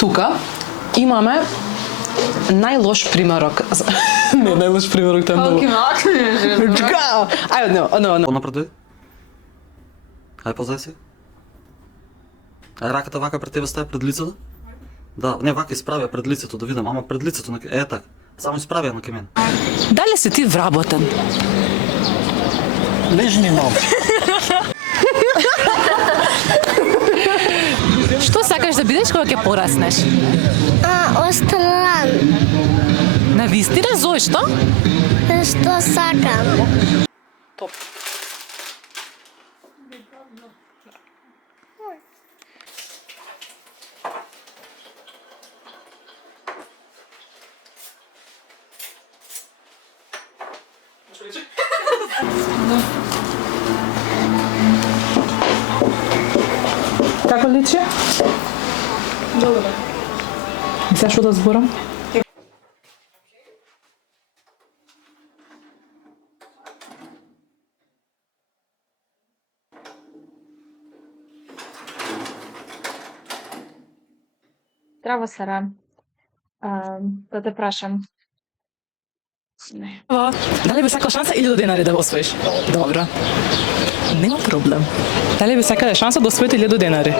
тука имаме најлош примерок. Не, најлош примерок тоа е многу. Ајде, одно. Понапред. Ај позај си. Ај раката вака пред тебе стаја пред лицето. Да, не вака исправија пред лицето да видам, ама пред лицето на така. Само исправија на мене. Дали си ти вработен? Лежни малку. Што сакаш да бидеш кога ќе пораснеш? Остран. На вистина, зошто? Што сакам? Топ. Како личи? Добро. Мислиш што да зборам? Здраво, Сара. Да те прашам. Не. Дали би сакал шанса или до денари да го освоиш? Добро. Нема проблем. Дали би сакале шанса да освоите 1000 денари?